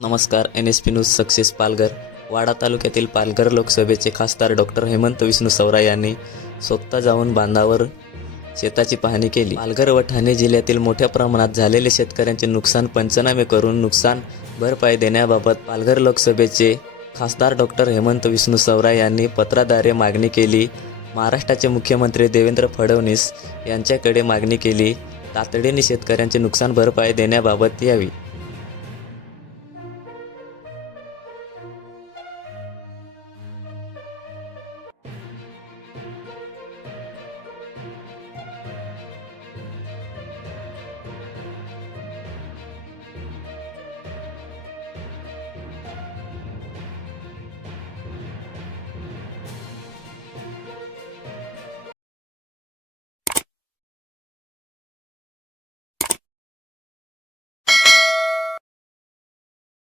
नमस्कार N S P news success Palghar. Wada तालुक्यातील पालघर लोकसभेचे खासदार डॉक्टर हेमंत विष्णू सवरा यांनी स्वतः जाऊन बांधावर शेताची पाहणी केली. पालघर व ठाणे जिल्ह्यातील मोठ्या प्रमाणात झालेले शेतकऱ्यांचे नुकसान पंचनामे करून नुकसान भरपाई देण्याबाबत पालघर लोकसभेचे खासदार डॉक्टर हेमंत विष्णू सवरा यांनी पत्राद्वारे मागणी केली. महाराष्ट्राचे मुख्यमंत्री देवेंद्र फडणवीस यांच्याकडे मागणी केली. तातडीने शेतकऱ्यांचे नुकसान भरपाई देण्याबाबत यावी.